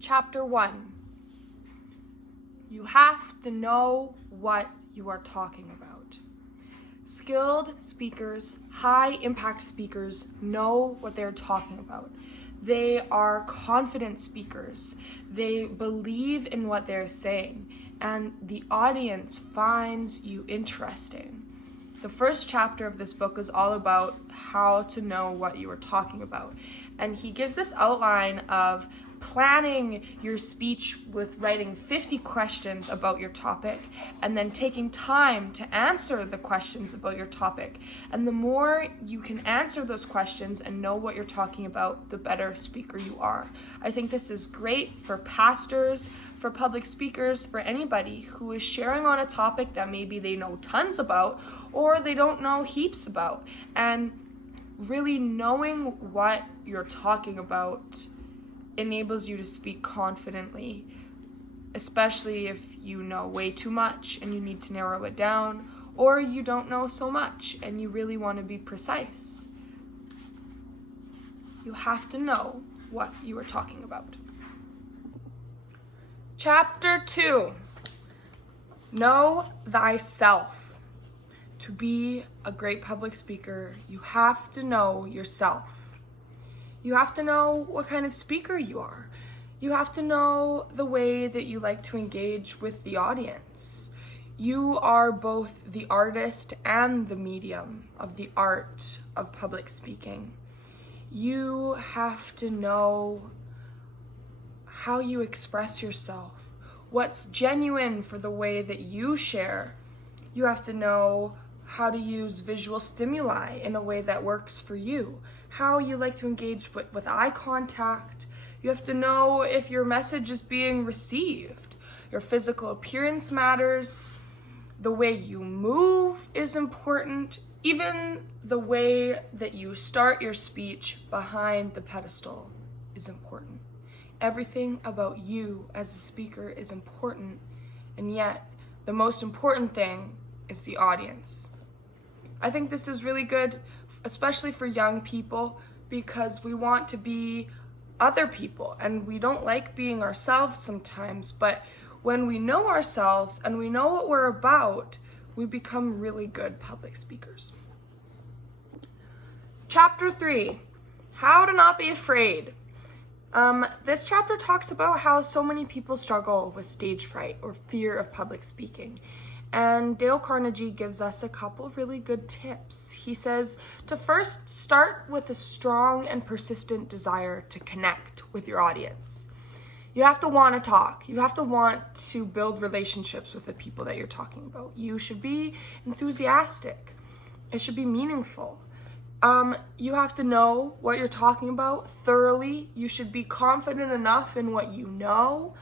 Chapter 1. You have to know what you are talking about. Skilled speakers, high-impact speakers know what they're talking about. They are confident speakers. They believe in what they're saying, and the audience finds you interesting. The first chapter of this book is all about how to know what you are talking about. And he gives this outline of planning your speech with writing 50 questions about your topic and then taking time to answer the questions about your topic. And the more you can answer those questions and know what you're talking about, the better speaker you are. I think this is great for pastors, for public speakers, for anybody who is sharing on a topic that maybe they know tons about or they don't know heaps about. And really knowing what you're talking about enables you to speak confidently, especially if you know way too much and you need to narrow it down, or you don't know so much and you really want to be precise. You have to know what you are talking about. Chapter 2. Know thyself. To be a great public speaker, you have to know yourself. You have to know what kind of speaker you are. You have to know the way that you like to engage with the audience. You are both the artist and the medium of the art of public speaking. You have to know how you express yourself, what's genuine for the way that you share. You have to know how to use visual stimuli in a way that works for you, how you like to engage with eye contact. You have to know if your message is being received. Your physical appearance matters. The way you move is important. Even the way that you start your speech behind the pedestal is important. Everything about you as a speaker is important, and yet the most important thing is the audience. I think this is really good, especially for young people, because we want to be other people and we don't like being ourselves sometimes, but when we know ourselves and we know what we're about, we become really good public speakers. Chapter 3, how to not be afraid. This chapter talks about how so many people struggle with stage fright or fear of public speaking. And Dale Carnegie gives us a couple of really good tips. He says to first start with a strong and persistent desire to connect with your audience. You have to want to talk. You have to want to build relationships with the people that you're talking about. You should be enthusiastic. It should be meaningful. You have to know what you're talking about thoroughly. You should be confident enough in what you know.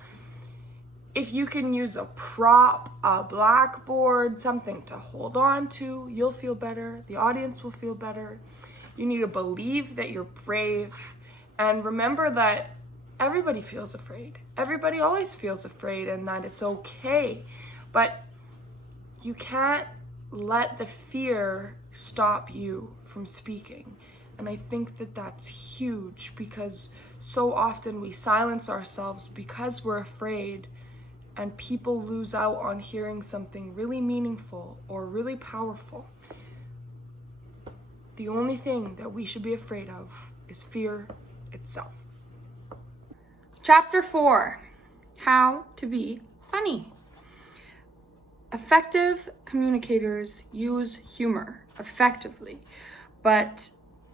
If you can use a prop, a blackboard, something to hold on to, you'll feel better. The audience will feel better. You need to believe that you're brave. And remember that everybody feels afraid. Everybody always feels afraid, and that it's okay. But you can't let the fear stop you from speaking. And I think that that's huge, because so often we silence ourselves because we're afraid, and people lose out on hearing something really meaningful or really powerful. The only thing that we should be afraid of is fear itself. Chapter 4, how to be funny. Effective communicators use humor effectively, but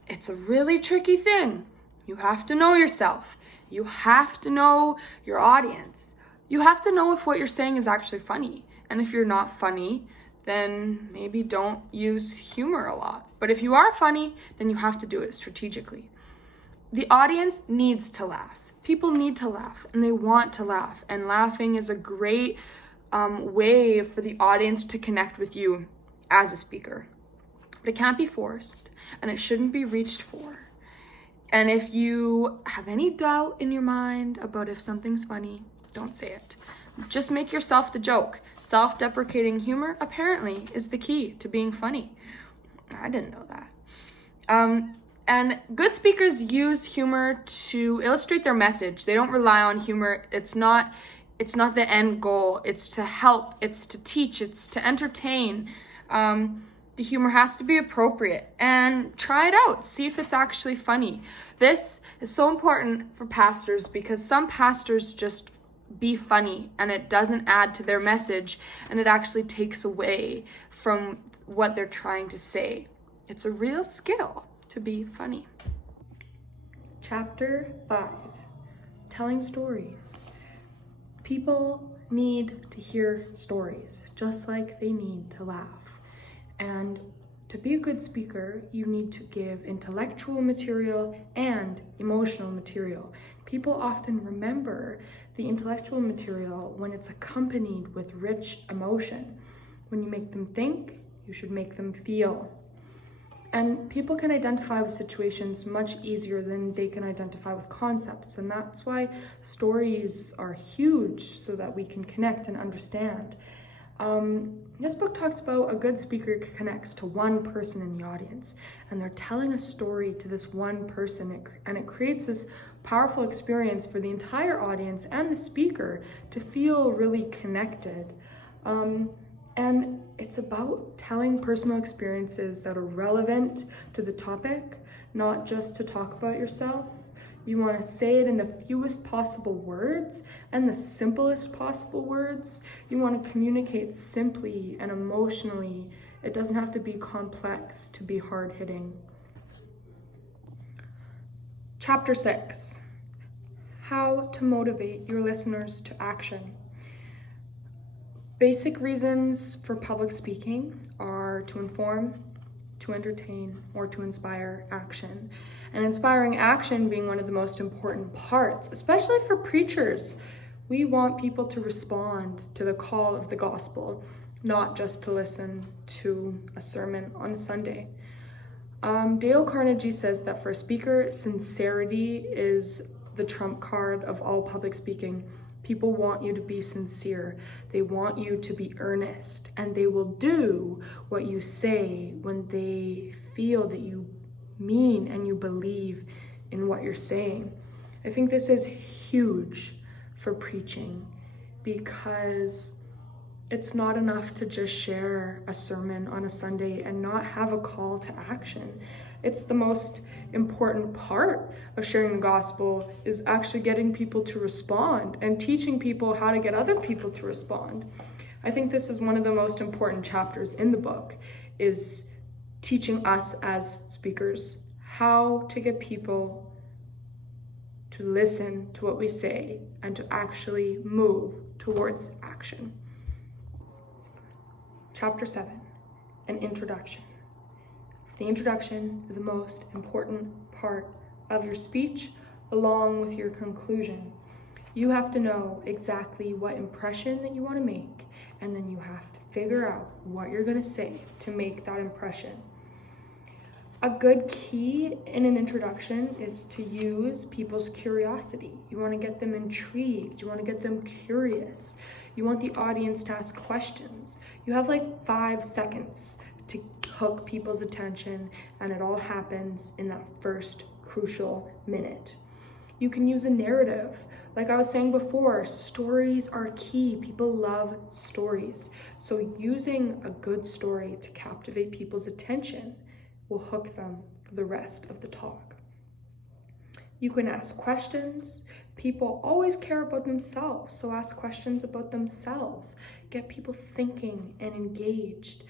it's a really tricky thing. You have to know yourself. You have to know your audience. You have to know if what you're saying is actually funny. And if you're not funny, then maybe don't use humor a lot. But if you are funny, then you have to do it strategically. The audience needs to laugh. People need to laugh, and they want to laugh. And laughing is a great way for the audience to connect with you as a speaker. But it can't be forced, and it shouldn't be reached for. And if you have any doubt in your mind about if something's funny, don't say it. Just make yourself the joke. Self-deprecating humor apparently is the key to being funny. I didn't know that. And good speakers use humor to illustrate their message. They don't rely on humor. It's not the end goal. It's to help, it's to teach, it's to entertain. The humor has to be appropriate, and try it out. See if it's actually funny. This is so important for pastors because some pastors just be funny and it doesn't add to their message, and it actually takes away from what they're trying to say. It's a real skill to be funny. Chapter 5, telling stories. People need to hear stories, just like they need to laugh. And to be a good speaker, you need to give intellectual material and emotional material. People often remember the intellectual material when it's accompanied with rich emotion. When you make them think, you should make them feel. And people can identify with situations much easier than they can identify with concepts. And that's why stories are huge, so that we can connect and understand. This book talks about a good speaker connects to one person in the audience, and they're telling a story to this one person, and it creates this powerful experience for the entire audience and the speaker to feel really connected. And it's about telling personal experiences that are relevant to the topic, not just to talk about yourself. You want to say it in the fewest possible words and the simplest possible words. You want to communicate simply and emotionally. It doesn't have to be complex to be hard-hitting. Chapter 6, how to motivate your listeners to action. Basic reasons for public speaking are to inform, to entertain, or to inspire action. And inspiring action being one of the most important parts, especially for preachers. We want people to respond to the call of the gospel, not just to listen to a sermon on a Sunday. Dale Carnegie says that for a speaker, sincerity is the trump card of all public speaking. People want you to be sincere. They want you to be earnest, and they will do what you say when they feel that you mean and you believe in what you're saying. I think this is huge for preaching, because it's not enough to just share a sermon on a Sunday and not have a call to action. It's the most important part of sharing the gospel, is actually getting people to respond and teaching people how to get other people to respond. I think this is one of the most important chapters in the book, is teaching us as speakers how to get people to listen to what we say and to actually move towards action. Chapter 7, an introduction. The introduction is the most important part of your speech, along with your conclusion. You have to know exactly what impression that you want to make, and then you have to figure out what you're going to say to make that impression. A good key in an introduction is to use people's curiosity. You want to get them intrigued. You want to get them curious. You want the audience to ask questions. You have like 5 seconds to hook people's attention, and it all happens in that first crucial minute. You can use a narrative. Like I was saying before, stories are key. People love stories. So using a good story to captivate people's attention will hook them for the rest of the talk. You can ask questions. People always care about themselves, so ask questions about themselves. Get people thinking and engaged.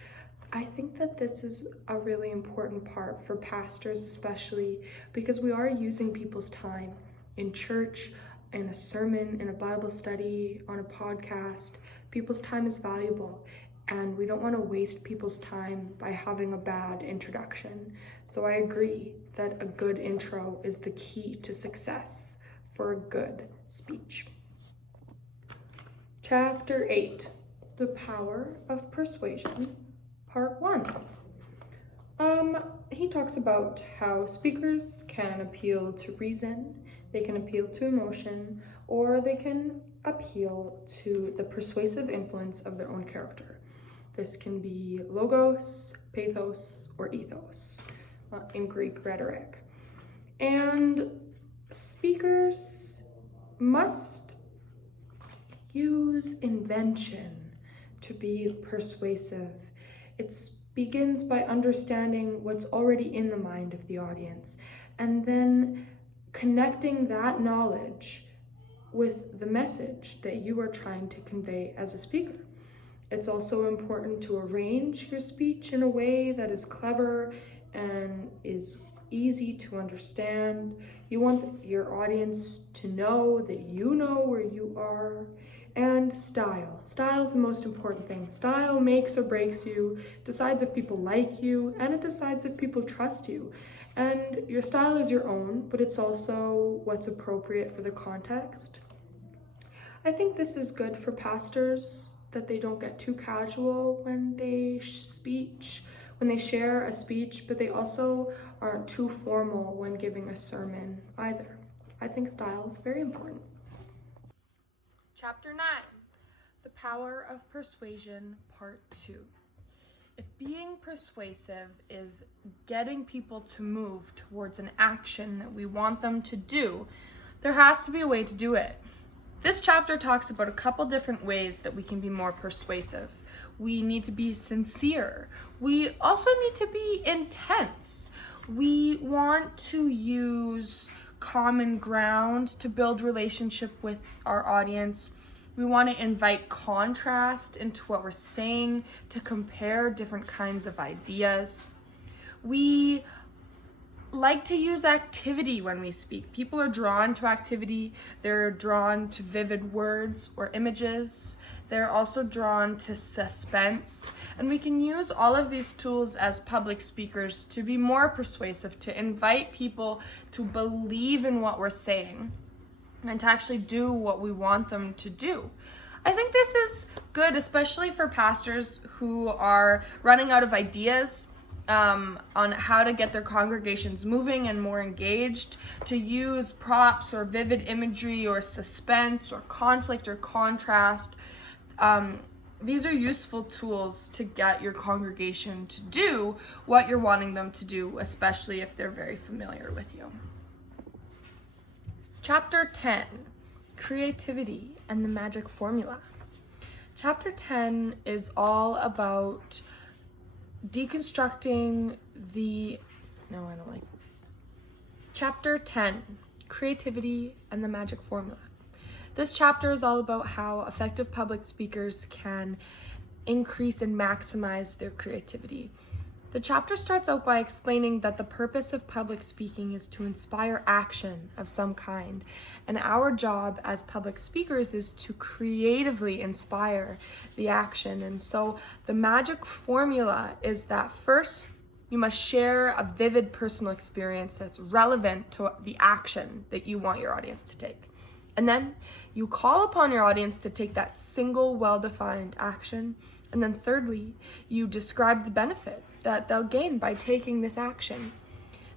I think that this is a really important part for pastors, especially because we are using people's time in church, in a sermon, in a Bible study, on a podcast. People's time is valuable, and we don't want to waste people's time by having a bad introduction. So I agree that a good intro is the key to success for a good speech. Chapter 8, the power of persuasion, part 1. He talks about how speakers can appeal to reason, they can appeal to emotion, or they can appeal to the persuasive influence of their own character. This can be logos, pathos, or ethos in Greek rhetoric. And speakers must use invention to be persuasive. It begins by understanding what's already in the mind of the audience and then connecting that knowledge with the message that you are trying to convey as a speaker. It's also important to arrange your speech in a way that is clever and is easy to understand. You want your audience to know that you know where you are. And style. Style is the most important thing. Style makes or breaks you, decides if people like you, and it decides if people trust you. And your style is your own, but it's also what's appropriate for the context. I think this is good for pastors, that they don't get too casual when they share a speech, but they also aren't too formal when giving a sermon either. I think style is very important. Chapter 9, The Power of Persuasion, Part 2. If being persuasive is getting people to move towards an action that we want them to do, there has to be a way to do it. This chapter talks about a couple different ways that we can be more persuasive. We need to be sincere. We also need to be intense. We want to use common ground to build relationship with our audience. We want to invite contrast into what we're saying to compare different kinds of ideas. We like to use activity when we speak. People are drawn to activity. They're drawn to vivid words or images. They're also drawn to suspense. And we can use all of these tools as public speakers to be more persuasive, to invite people to believe in what we're saying and to actually do what we want them to do. I think this is good, especially for pastors who are running out of ideas on how to get their congregations moving and more engaged, to use props or vivid imagery or suspense or conflict or contrast. These are useful tools to get your congregation to do what you're wanting them to do, especially if they're very familiar with you. Chapter 10, Creativity and the Magic Formula. Chapter 10 is all about deconstructing Chapter 10, Creativity and the Magic Formula. This chapter is all about how effective public speakers can increase and maximize their creativity. The chapter starts out by explaining that the purpose of public speaking is to inspire action of some kind, and our job as public speakers is to creatively inspire the action. And so the magic formula is that first, you must share a vivid personal experience that's relevant to the action that you want your audience to take. And then you call upon your audience to take that single well-defined action. And then thirdly, you describe the benefit that they'll gain by taking this action.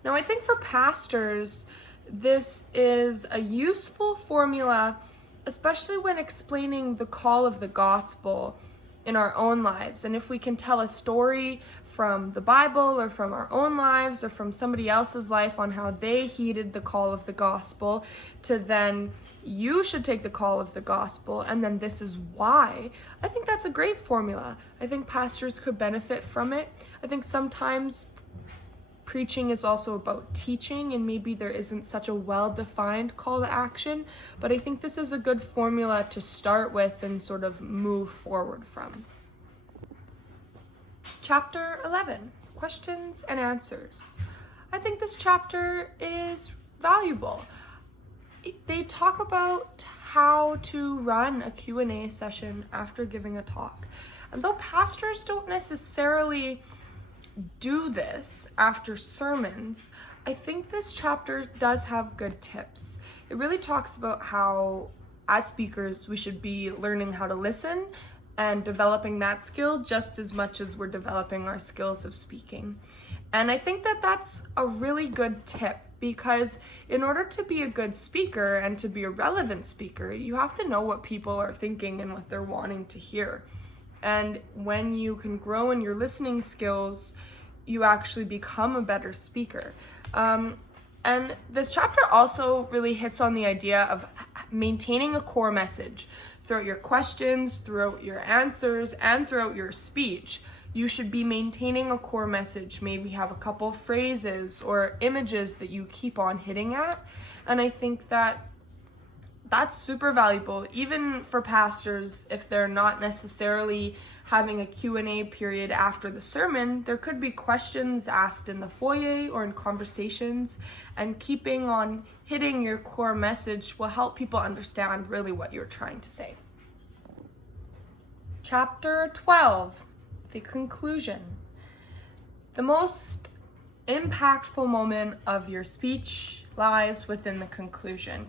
Now, I think for pastors, this is a useful formula, especially when explaining the call of the gospel in our own lives. And if we can tell a story from the Bible or from our own lives or from somebody else's life on how they heeded the call of the gospel, to then you should take the call of the gospel, and then this is why. I think that's a great formula. I think pastors could benefit from it. I think sometimes preaching is also about teaching, and maybe there isn't such a well-defined call to action, but I think this is a good formula to start with and sort of move forward from. Chapter 11, Questions and Answers. I think this chapter is valuable. They talk about how to run a Q&A session after giving a talk. And though pastors don't necessarily do this after sermons, I think this chapter does have good tips. It really talks about how, as speakers, we should be learning how to listen and developing that skill just as much as we're developing our skills of speaking. And I think that that's a really good tip, because in order to be a good speaker and to be a relevant speaker, you have to know what people are thinking and what they're wanting to hear. And when you can grow in your listening skills, you actually become a better speaker. And this chapter also really hits on the idea of maintaining a core message throughout your questions, throughout your answers, and throughout your speech. You should be maintaining a core message, maybe have a couple phrases or images that you keep on hitting at. And I think that that's super valuable, even for pastors. If they're not necessarily having a Q&A period after the sermon, there could be questions asked in the foyer or in conversations, and keeping on hitting your core message will help people understand really what you're trying to say. Chapter 12, the conclusion. The most impactful moment of your speech lies within the conclusion.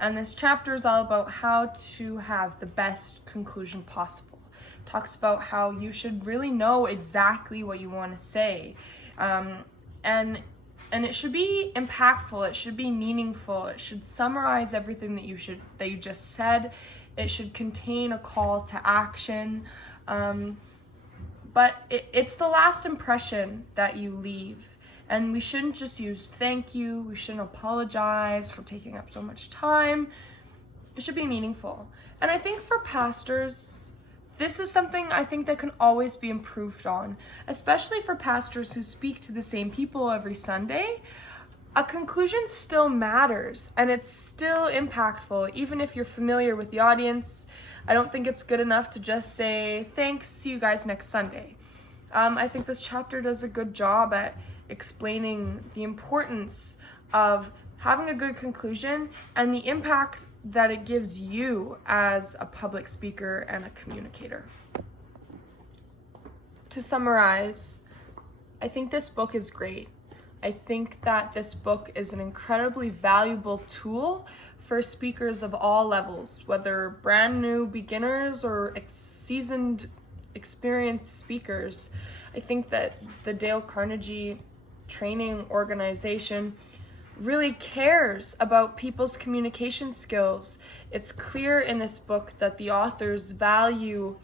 And this chapter is all about how to have the best conclusion possible. It talks about how you should really know exactly what you want to say. And it should be impactful, it should be meaningful, it should summarize everything that you just said. It should contain a call to action. But it's the last impression that you leave. And we shouldn't just use thank you, we shouldn't apologize for taking up so much time. It should be meaningful. And I think for pastors, this is something I think that can always be improved on, especially for pastors who speak to the same people every Sunday. A conclusion still matters, and it's still impactful, even if you're familiar with the audience. I don't think it's good enough to just say, thanks, see you guys next Sunday. I think this chapter does a good job at explaining the importance of having a good conclusion and the impact that it gives you as a public speaker and a communicator. To summarize, I think this book is great. I think that this book is an incredibly valuable tool for speakers of all levels, whether brand new beginners or seasoned, experienced speakers. I think that the Dale Carnegie training organization really cares about people's communication skills. It's clear in this book that the authors value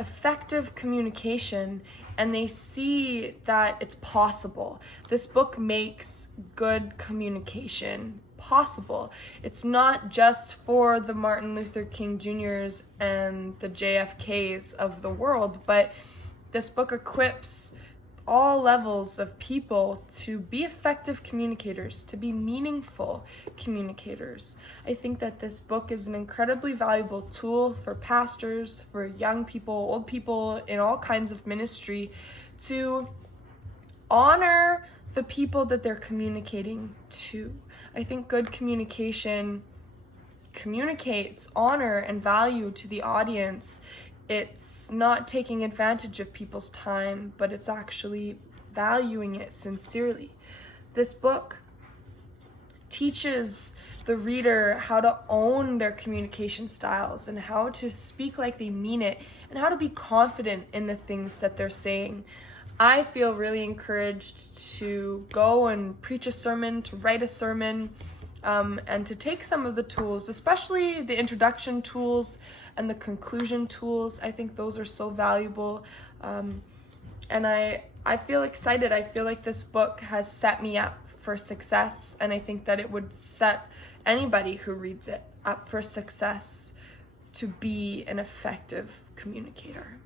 effective communication, and they see that it's possible. This book makes good communication possible. It's not just for the Martin Luther King Jr.'s and the JFKs of the world, but this book equips all levels of people to be effective communicators, to be meaningful communicators. I think that this book is an incredibly valuable tool for pastors, for young people, old people in all kinds of ministry, to honor the people that they're communicating to. I think good communication communicates honor and value to the audience. It's not taking advantage of people's time, but it's actually valuing it sincerely. This book teaches the reader how to own their communication styles and how to speak like they mean it and how to be confident in the things that they're saying. I feel really encouraged to go and preach a sermon, to write a sermon, and to take some of the tools, especially the introduction tools and the conclusion tools. I think those are so valuable. And I feel excited. I feel like this book has set me up for success, and I think that it would set anybody who reads it up for success to be an effective communicator.